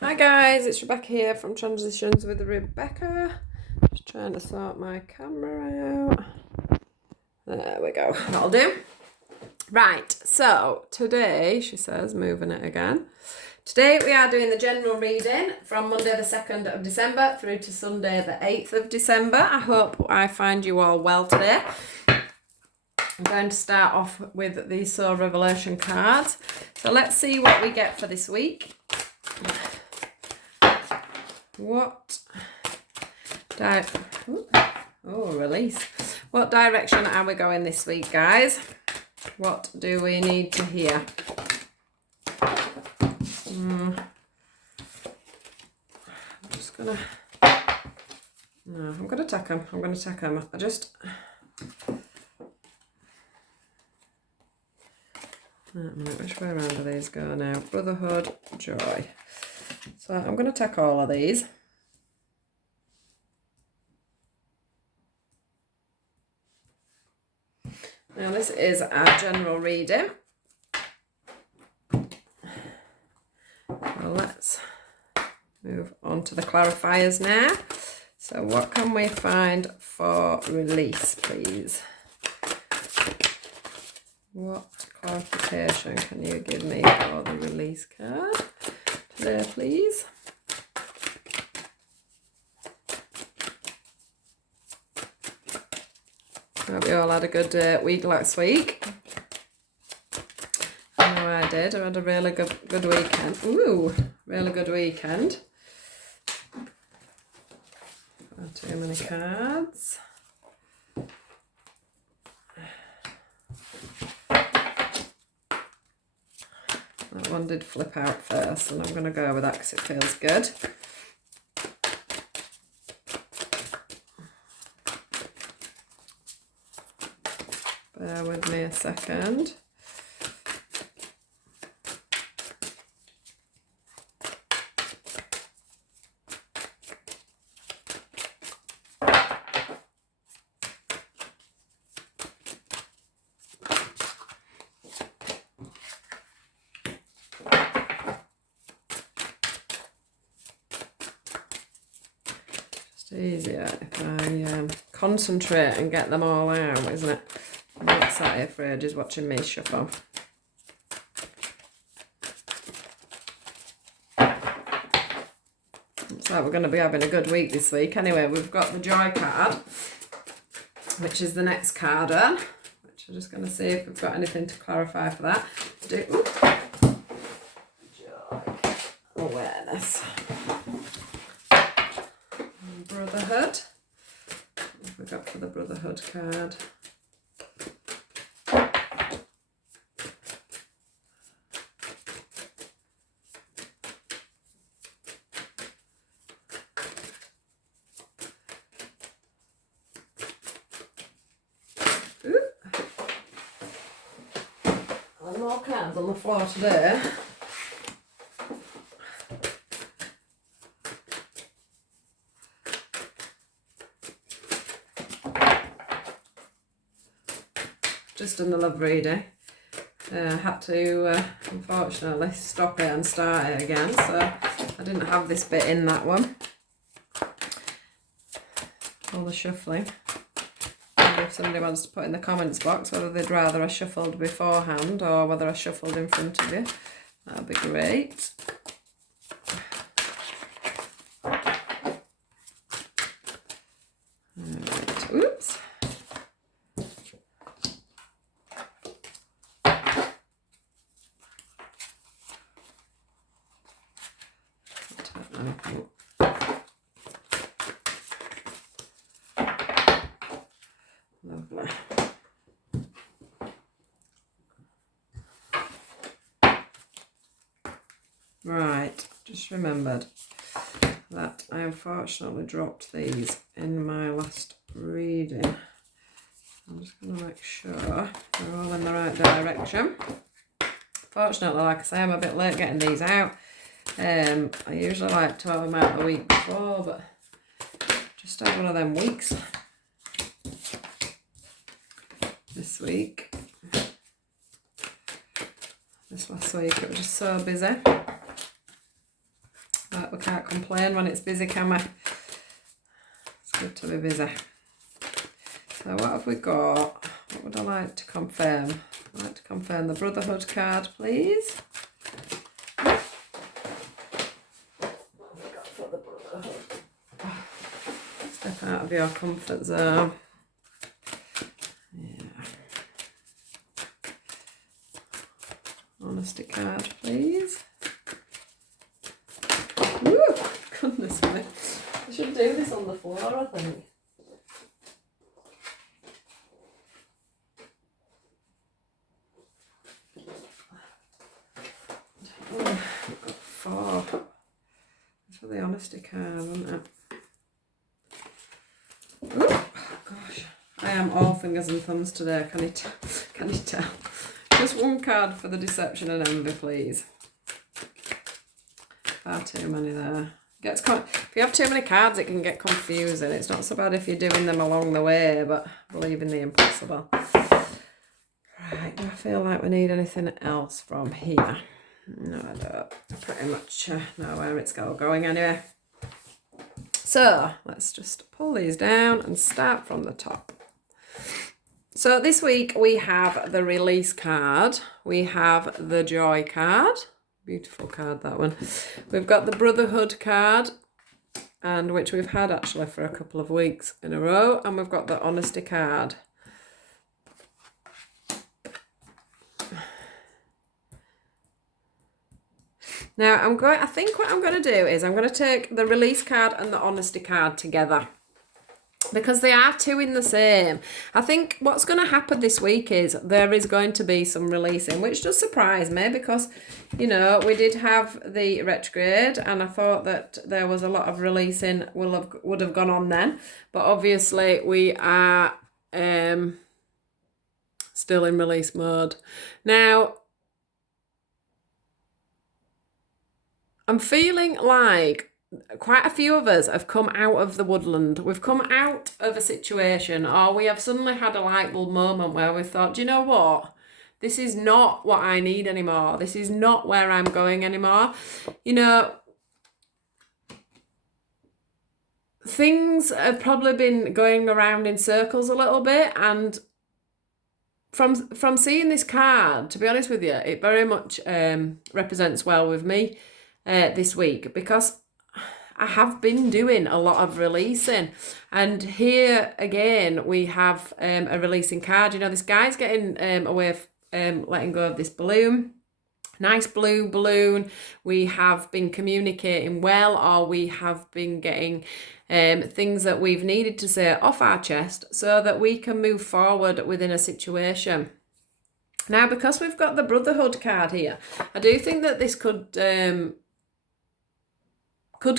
Hi guys, it's Rebecca here from Transitions with Rebecca. Just trying to sort my camera out. There we go, that'll do. Right, so today, she says, moving it again. Today we are doing the general reading from Monday the 2nd of December through to Sunday the 8th of December. I hope I find you all well today. I'm going to start off with the Soul Revelation cards. So let's see what we get for this week. Release. What direction are we going this week, guys? What do we need to hear? I'm just gonna... No, I'm gonna take them. Which way around do these go now? Brotherhood, joy. So I'm going to take all of these. Now this is our general reading. Well, let's move on to the clarifiers now. So what can we find for release, please? What clarification can you give me for the release card today, please? Hope you all had a good week last week. I know I did. I had a really good weekend. Ooh, really good weekend. Not too many cards. That one did flip out first, and I'm going to go with that because it feels good. Bear with me a second. It's easier if I concentrate and get them all out, isn't it? I'm not sat here for ages watching me shuffle. Looks like we're going to be having a good week this week. Anyway, we've got the joy card, which is the next card on, which I'm just going to see if we've got anything to clarify for that. Joy. Awareness. Brotherhood. What have we got for the Brotherhood card? More cards on the floor today. Just in the love reading. Had to unfortunately stop it and start it again, so I didn't have this bit in that one. All the shuffling. Maybe if somebody wants to put in the comments box whether they'd rather I shuffled beforehand or whether I shuffled in front of you, that'd be great. Right. Oops. Lovely. Right, just remembered that I unfortunately dropped these in my last reading. I'm just going to make sure they're all in the right direction. Fortunately, like I say, I'm a bit late getting these out. I usually like to have them out the week before, but just had one of them weeks this week. This last week it was just so busy. Bet we can't complain when it's busy, can we? It's good to be busy. So what have we got? What would I like to confirm? I'd like to confirm the Brotherhood card, please. Step out of your comfort zone. Yeah. Honesty card, please. Woo! Goodness me. I should do this on the floor, I think. Oh, I've got 4. That's for the honesty card, isn't it? Ooh, gosh. I am all fingers and thumbs today, can you tell? Just one card for the deception and envy, please. Far too many there. If you have too many cards, it can get confusing. It's not so bad if you're doing them along the way, but believe in the impossible. Right, do I feel like we need anything else from here? No, I don't. I pretty much know where it's going anyway. So, let's just pull these down and start from the top. So this week we have the release card. We have the joy card. Beautiful card, that one. We've got the Brotherhood card, and which we've had actually for a couple of weeks in a row. And we've got the honesty card. Now, I think what I'm going to do is I'm going to take the release card and the honesty card together, because they are two in the same. I think what's going to happen this week is there is going to be some releasing, which does surprise me because, you know, we did have the retrograde and I thought that there was a lot of releasing would have gone on then. But obviously we are still in release mode. Now, I'm feeling like quite a few of us have come out of the woodland. We've come out of a situation, or we have suddenly had a light bulb moment where we thought, do you know what? This is not what I need anymore. This is not where I'm going anymore. You know, things have probably been going around in circles a little bit, and from seeing this card, to be honest with you, it very much represents well with me this week, because I have been doing a lot of releasing, and here again we have a releasing card. You know, this guy's getting away, letting go of this balloon, nice blue balloon. We have been communicating well, or we have been getting things that we've needed to say off our chest so that we can move forward within a situation. Now, because we've got the Brotherhood card here, I do think that this could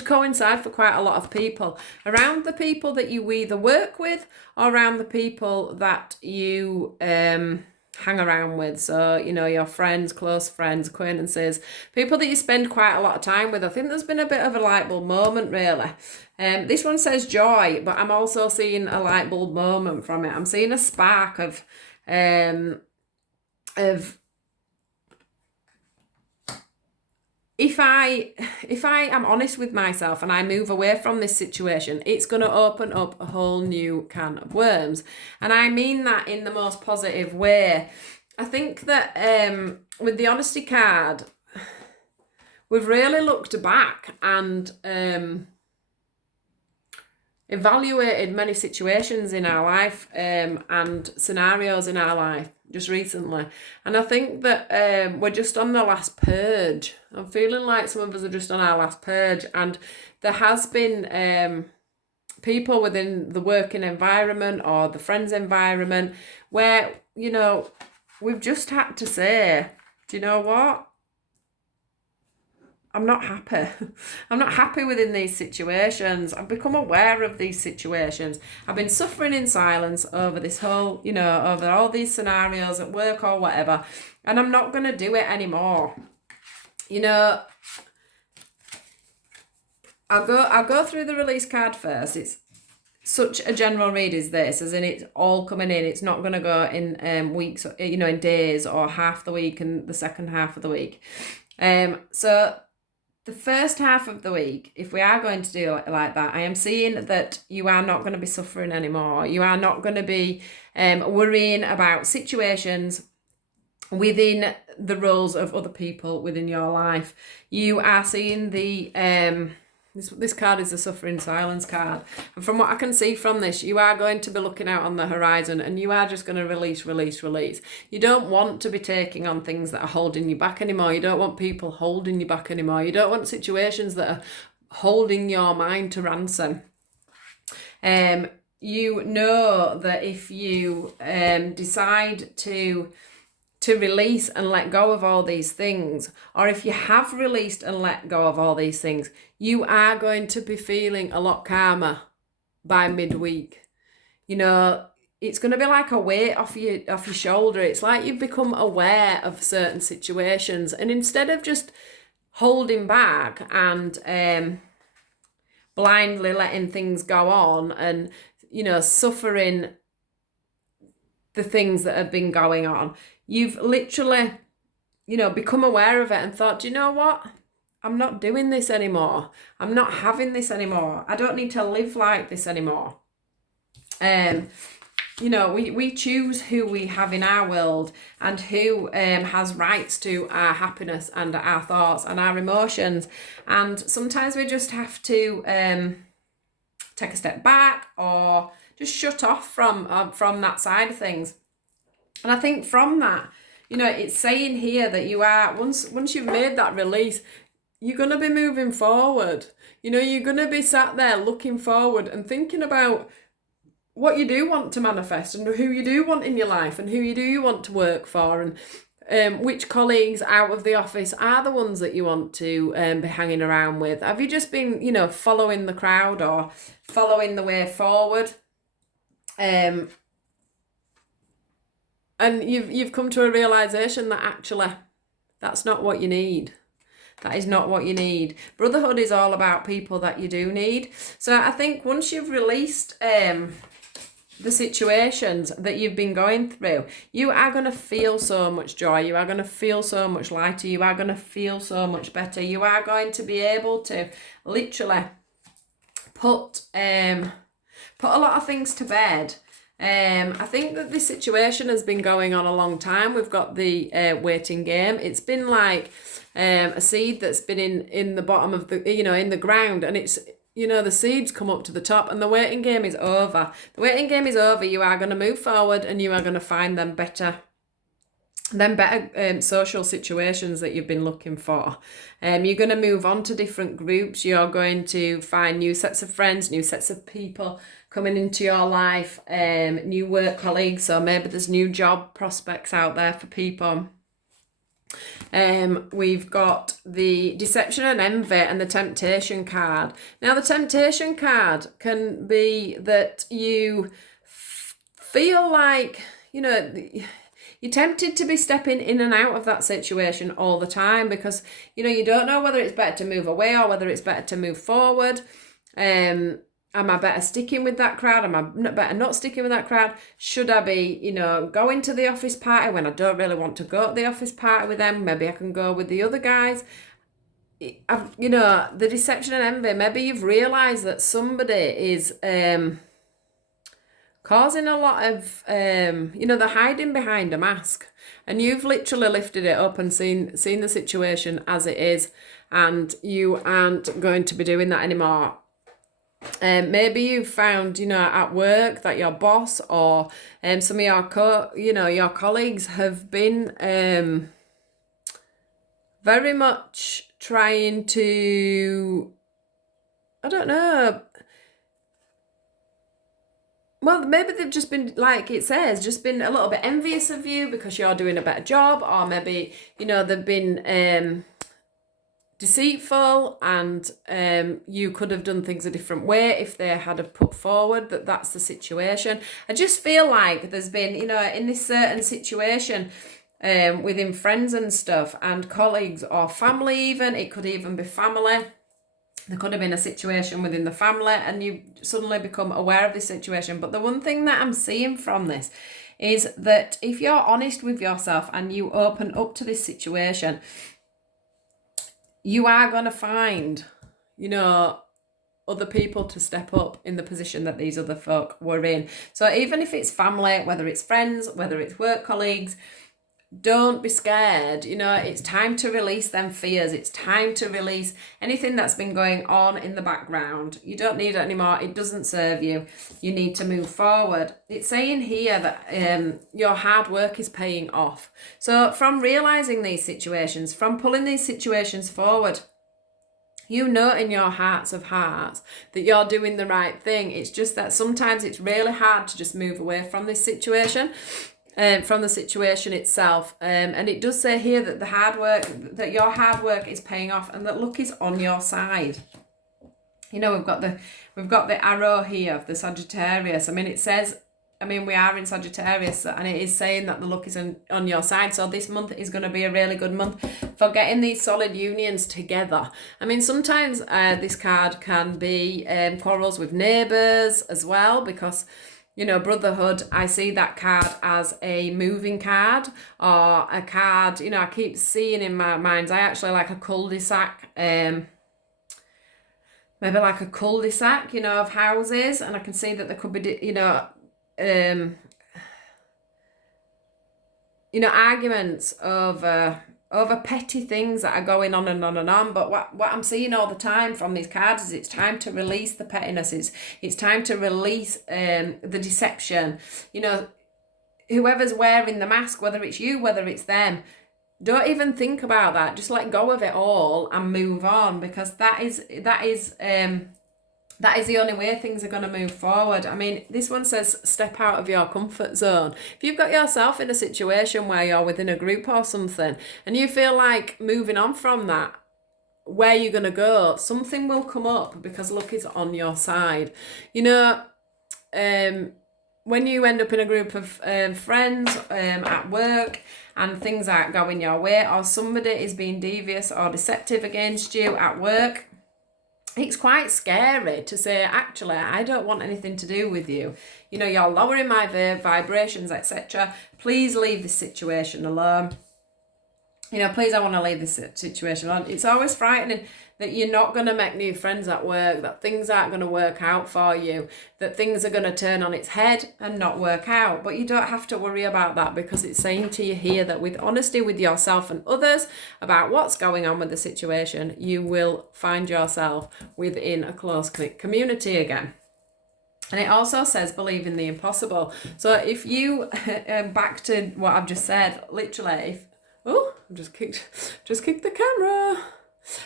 coincide for quite a lot of people, around the people that you either work with or around the people that you hang around with. So, you know, your friends, close friends, acquaintances, people that you spend quite a lot of time with. I think there's been a bit of a light bulb moment, really. This one says joy, but I'm also seeing a light bulb moment from it. I'm seeing a spark of if I am honest with myself and I move away from this situation, it's going to open up a whole new can of worms. And I mean that in the most positive way. I think that with the honesty card, we've really looked back and evaluated many situations in our life and scenarios in our life just recently. And I think that we're just on the last purge. I'm feeling like some of us are just on our last purge, and there has been people within the working environment or the friends environment where, you know, we've just had to say, do you know what? I'm not happy. I'm not happy within these situations. I've become aware of these situations. I've been suffering in silence over this whole, you know, over all these scenarios at work or whatever, and I'm not going to do it anymore. You know, I'll go through the release card first. It's such a general read is this, as in it's all coming in. It's not going to go in weeks, you know, in days or half the week and the second half of the week. So the first half of the week, if we are going to do it like that, I am seeing that you are not going to be suffering anymore. You are not going to be worrying about situations within the roles of other people within your life. You are seeing the this card is the suffering silence card, and from what I can see from this, you are going to be looking out on the horizon, and you are just going to release. You don't want to be taking on things that are holding you back anymore. You don't want people holding you back anymore. You don't want situations that are holding your mind to ransom. You know that if you decide to release and let go of all these things, or if you have released and let go of all these things, you are going to be feeling a lot calmer by midweek. You know, it's going to be like a weight off your shoulder. It's like you've become aware of certain situations, and instead of just holding back and blindly letting things go on and, you know, suffering the things that have been going on, you've literally, you know, become aware of it and thought, do you know what? I'm not doing this anymore. I'm not having this anymore. I don't need to live like this anymore. You know, we choose who we have in our world and who has rights to our happiness and our thoughts and our emotions. And sometimes we just have to take a step back or just shut off from that side of things. And I think from that, you know, it's saying here that you are, once you've made that release, you're going to be moving forward. You know, you're going to be sat there looking forward and thinking about what you do want to manifest and who you do want in your life and who you do want to work for, and which colleagues out of the office are the ones that you want to be hanging around with. Have you just been, you know, following the crowd or following the way forward? And you've come to a realization that actually that's not what you need. That is not what you need. Brotherhood is all about people that you do need. So I think once you've released the situations that you've been going through, you are going to feel so much joy. You are going to feel so much lighter. You are going to feel so much better. You are going to be able to literally put a lot of things to bed. I think that this situation has been going on a long time. We've got the waiting game. It's been like a seed that's been in the bottom of the, you know, in the ground, and it's, you know, the seeds come up to the top and the waiting game is over. The waiting game is over. You are going to move forward and you are going to find them better social situations that you've been looking for. You're going to move on to different groups. You're going to find new sets of friends, new sets of people coming into your life, new work colleagues, so maybe there's new job prospects out there for people. We've got the deception and envy and the temptation card. Now the temptation card can be that you feel like, you know, you're tempted to be stepping in and out of that situation all the time because, you know, you don't know whether it's better to move away or whether it's better to move forward. Am I better sticking with that crowd? Am I better not sticking with that crowd? Should I be, you know, going to the office party when I don't really want to go to the office party with them? Maybe I can go with the other guys. You know, the deception and envy, maybe you've realised that somebody is causing a lot of, you know, they're hiding behind a mask, and you've literally lifted it up and seen the situation as it is, and you aren't going to be doing that anymore. Maybe you've found, you know, at work that your boss or some of your colleagues have been very much trying to, I don't know, well, maybe they've just been, like it says, just been a little bit envious of you because you're doing a better job, or maybe, you know, they've been deceitful, and you could have done things a different way if they had have put forward that that's the situation. I just feel like there's been, you know, in this certain situation within friends and stuff and colleagues or family even, it could even be family. There could have been a situation within the family and you suddenly become aware of this situation. But the one thing that I'm seeing from this is that if you're honest with yourself and you open up to this situation, you are going to find, you know, other people to step up in the position that these other folk were in. So even if it's family, whether it's friends, whether it's work colleagues, don't be scared. You know, it's time to release them fears. It's time to release anything that's been going on in the background. You don't need it anymore. It doesn't serve you. You need to move forward. It's saying here that your hard work is paying off. So from realizing these situations, from pulling these situations forward, you know in your hearts of hearts that you're doing the right thing. It's just that sometimes it's really hard to just move away from this situation. From the situation itself, and it does say here that that your hard work is paying off, and that luck is on your side. You know, we've got the arrow here of the Sagittarius. I mean, it says, we are in Sagittarius, and it is saying that the luck is on your side. So this month is going to be a really good month for getting these solid unions together. I mean, sometimes this card can be quarrels with neighbours as well, because, you know, brotherhood, I see that card as a moving card, or a card, you know, I keep seeing in my mind, I actually like a cul-de-sac, maybe like a cul-de-sac, you know, of houses, and I can see that there could be, arguments over petty things that are going on and on and on. But what I'm seeing all the time from these cards is it's time to release the pettiness. It's time to release the deception. You know, whoever's wearing the mask, whether it's you, whether it's them, don't even think about that. Just let go of it all and move on, because that is the only way things are going to move forward. I mean, this one says step out of your comfort zone. If you've got yourself in a situation where you're within a group or something and you feel like moving on from that, where you're going to go, something will come up, because luck is on your side. You know, when you end up in a group of friends at work and things aren't going your way, or somebody is being devious or deceptive against you at work, it's quite scary to say, actually, I don't want anything to do with you. You know, you're lowering my vibrations, etc. Please leave this situation alone. You know, please, I want to leave this situation alone. It's always frightening that you're not going to make new friends at work, that things aren't going to work out for you, that things are going to turn on its head and not work out. But you don't have to worry about that, because it's saying to you here that with honesty with yourself and others about what's going on with the situation, you will find yourself within a close community again. And it also says believe in the impossible. So if you, back to what I've just said, literally, if, oh, I just kicked the camera.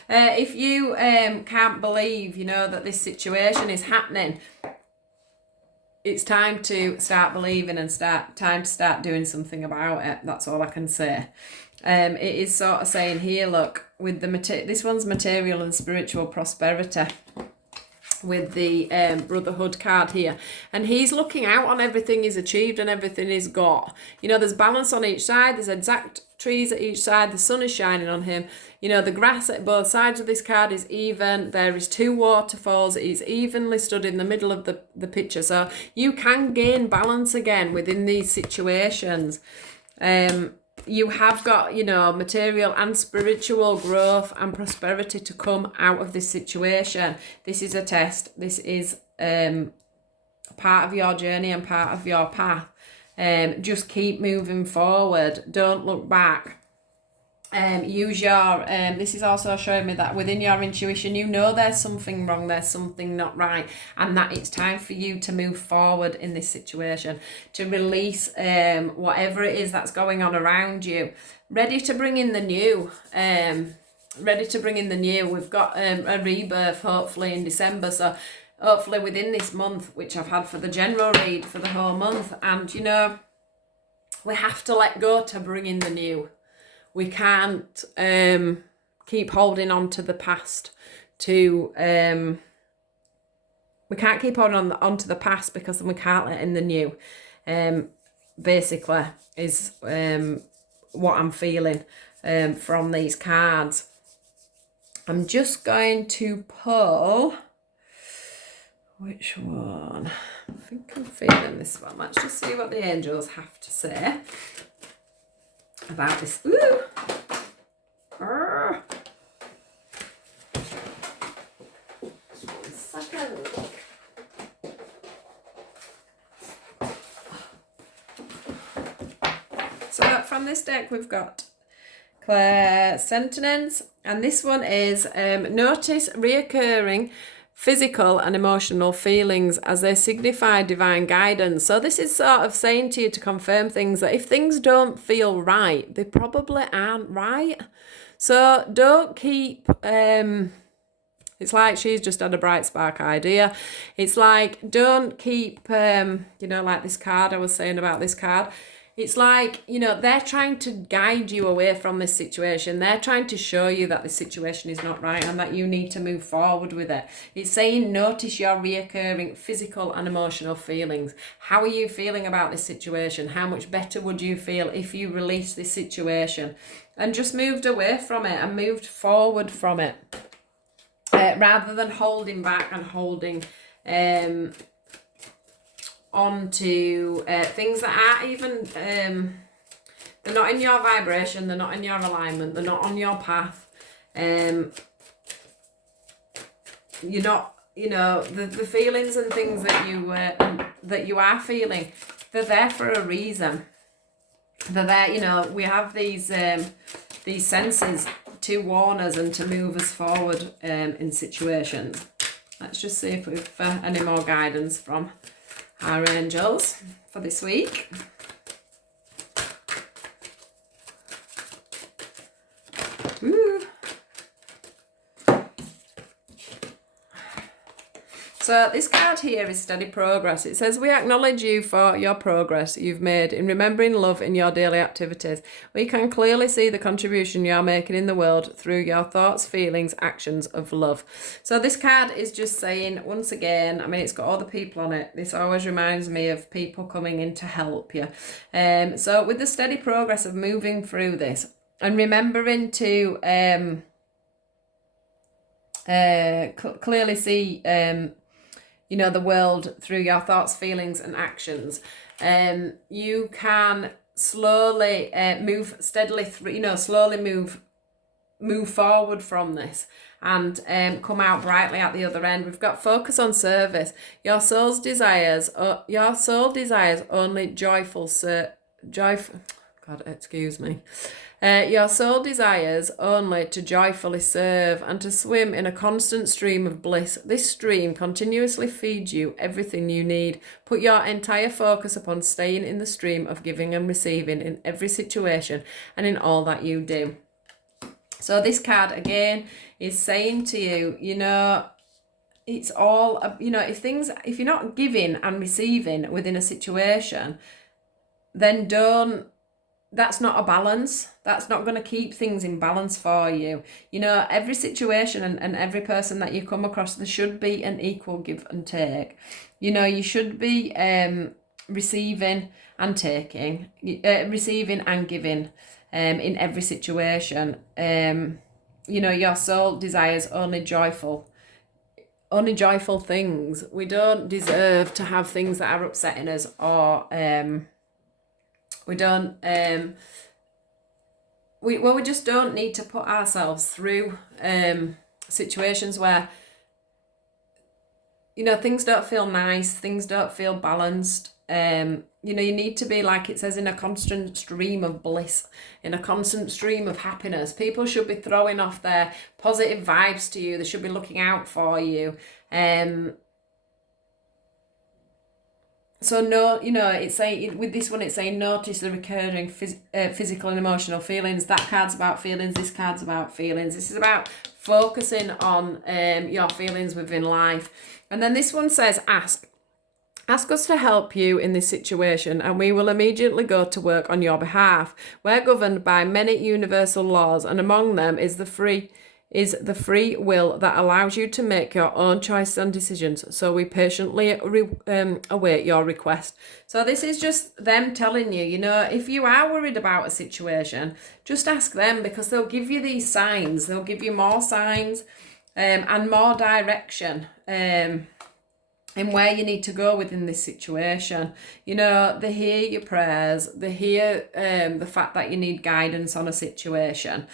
If you can't believe, you know, that this situation is happening, it's time to start believing and time to start doing something about it. That's all I can say. It is sort of saying here, look, with this one's material and spiritual prosperity, with the brotherhood card here, and he's looking out on everything he's achieved and everything he's got. You know, there's balance on each side, there's exact trees at each side, the sun is shining on him. You know, the grass at both sides of this card is even, there is 2 waterfalls, it's evenly stood in the middle of the picture, so you can gain balance again within these situations. You have got, you know, material and spiritual growth and prosperity to come out of this situation. This is a test. This is part of your journey and part of your path. Just keep moving forward. Don't look back. Use your, this is also showing me that within your intuition, you know there's something wrong, there's something not right, and that it's time for you to move forward in this situation, to release whatever it is that's going on around you, ready to bring in the new. We've got a rebirth hopefully in December, so hopefully within this month, which I've had for the general read for the whole month. And you know, we have to let go to bring in the new. We can't keep holding on to the past we can't keep on to the past, because then we can't let in the new. Basically is what I'm feeling from these cards. I'm just going to pull, which one? I think I'm feeling this one. Let's just see what the angels have to say about this. Ooh. from this deck, we've got Claire Sentenance, and this one is notice reoccurring physical and emotional feelings as they signify divine guidance. So this is sort of saying to you to confirm things that if things don't feel right, they probably aren't right. So don't keep it's like she's just had a bright spark idea. It's like, don't keep, like this card, I was saying about this card. It's like, they're trying to guide you away from this situation. They're trying to show you that this situation is not right and that you need to move forward with it. It's saying, notice your reoccurring physical and emotional feelings. How are you feeling about this situation? How much better would you feel if you released this situation and just moved away from it and moved forward from it? Rather than holding back and holding on to things that aren't even, they're not in your vibration, they're not in your alignment, they're not on your path. You're not, the feelings and things that you are feeling, they're there for a reason. They're there, we have these senses to warn us and to move us forward in situations. Let's just see if we've any more guidance from our angels for this week. Ooh. So this card here is steady progress. It says, we acknowledge you for your progress you've made in remembering love in your daily activities. We can clearly see the contribution you're making in the world through your thoughts, feelings, actions of love. So this card is just saying, once again, it's got all the people on it. This always reminds me of people coming in to help you. So with the steady progress of moving through this and remembering to clearly see the world through your thoughts, feelings and actions, you can slowly move steadily through, slowly move forward from this and come out brightly at the other end. We've got focus on service. Your soul desires only joyful. God, excuse me. Your soul desires only to joyfully serve and to swim in a constant stream of bliss. This stream continuously feeds you everything you need. Put your entire focus upon staying in the stream of giving and receiving in every situation and in all that you do. So this card again is saying to you, it's all, if you're not giving and receiving within a situation, then that's not a balance. That's not going to keep things in balance for you. Every situation and every person that you come across, there should be an equal give and take. You should be receiving and taking, receiving and giving in every situation. Your soul desires only joyful things. We don't deserve to have things that are upsetting us or we don't we just don't need to put ourselves through situations where things don't feel nice, things don't feel balanced. You need to be, like it says, in a constant stream of bliss, in a constant stream of happiness. People should be throwing off their positive vibes to you. They should be looking out for you. So no, it's saying with this one, it's saying notice the recurring physical and emotional feelings. That card's about feelings. This card's about feelings. This is about focusing on your feelings within life. And then this one says, ask us to help you in this situation, and we will immediately go to work on your behalf. We're governed by many universal laws, and among them is the free will that allows you to make your own choices and decisions. So we patiently await your request. So this is just them telling you, if you are worried about a situation, just ask them, because they'll give you these signs. They'll give you more signs and more direction in where you need to go within this situation. They hear your prayers. They hear the fact that you need guidance on a situation.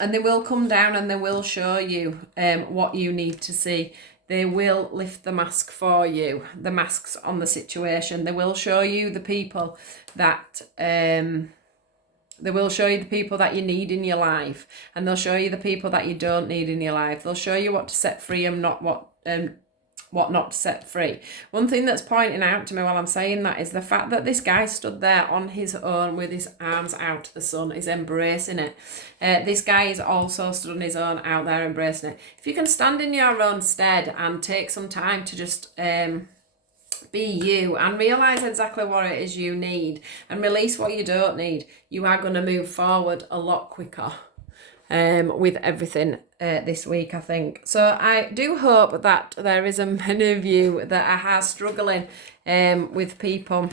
And they will come down and they will show you what you need to see. they will lift the mask for you, the masks on the situation. They will show you the people that they will show you the people that you need in your life, and they'll show you the people that you don't need in your life. They'll show you what to set free and not what not to set free. One thing that's pointing out to me while I'm saying that is the fact that this guy stood there on his own with his arms out to the sun, is embracing it. This guy is also stood on his own out there embracing it. If you can stand in your own stead and take some time to just be you and realise exactly what it is you need and release what you don't need, you are going to move forward a lot quicker with everything this week, I think. So I do hope that there is a many of you that are struggling with people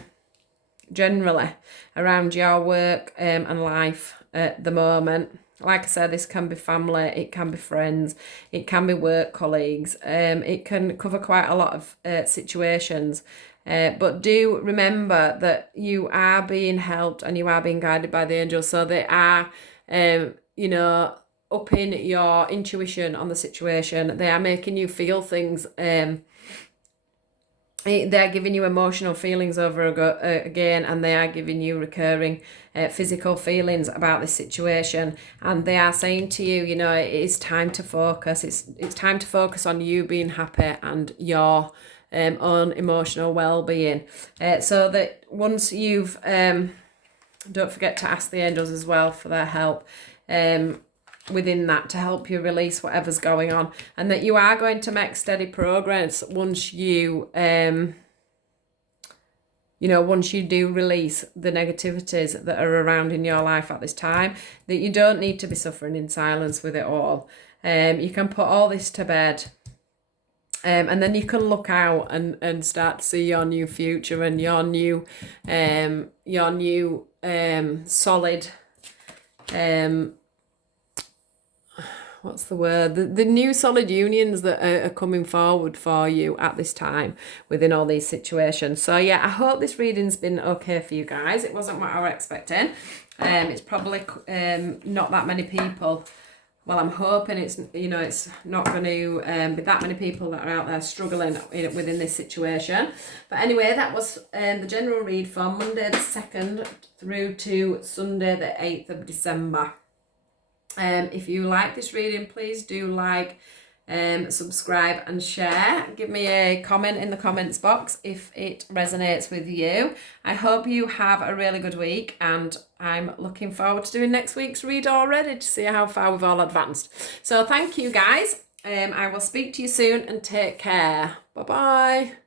generally around your work and life at the moment. Like I said, this can be family, it can be friends, it can be work colleagues. It can cover quite a lot of situations. But do remember that you are being helped and you are being guided by the angels. So they are, upping your intuition on the situation. They are making you feel things. They're giving you emotional feelings over again, and they are giving you recurring physical feelings about this situation. And they are saying to you, it is time to focus. It's time to focus on you being happy and your own emotional well-being. So that once you've, don't forget to ask the angels as well for their help within that, to help you release whatever's going on, and that you are going to make steady progress once you once you do release the negativities that are around in your life at this time, that you don't need to be suffering in silence with it all. You can put all this to bed, and then you can look out and start to see your new future and your new solid what's the word? The new solid unions that are coming forward for you at this time within all these situations. So yeah, I hope this reading's been okay for you guys. It wasn't what I was expecting. It's probably not that many people. Well, I'm hoping it's not going to be that many people that are out there struggling within this situation. But anyway, that was the general read for Monday the 2nd through to Sunday the 8th of December. If you like this reading, please do like, subscribe and share. Give me a comment in the comments box if it resonates with you. I hope you have a really good week, and I'm looking forward to doing next week's read already to see how far we've all advanced. So thank you guys. I will speak to you soon, and take care. Bye-bye.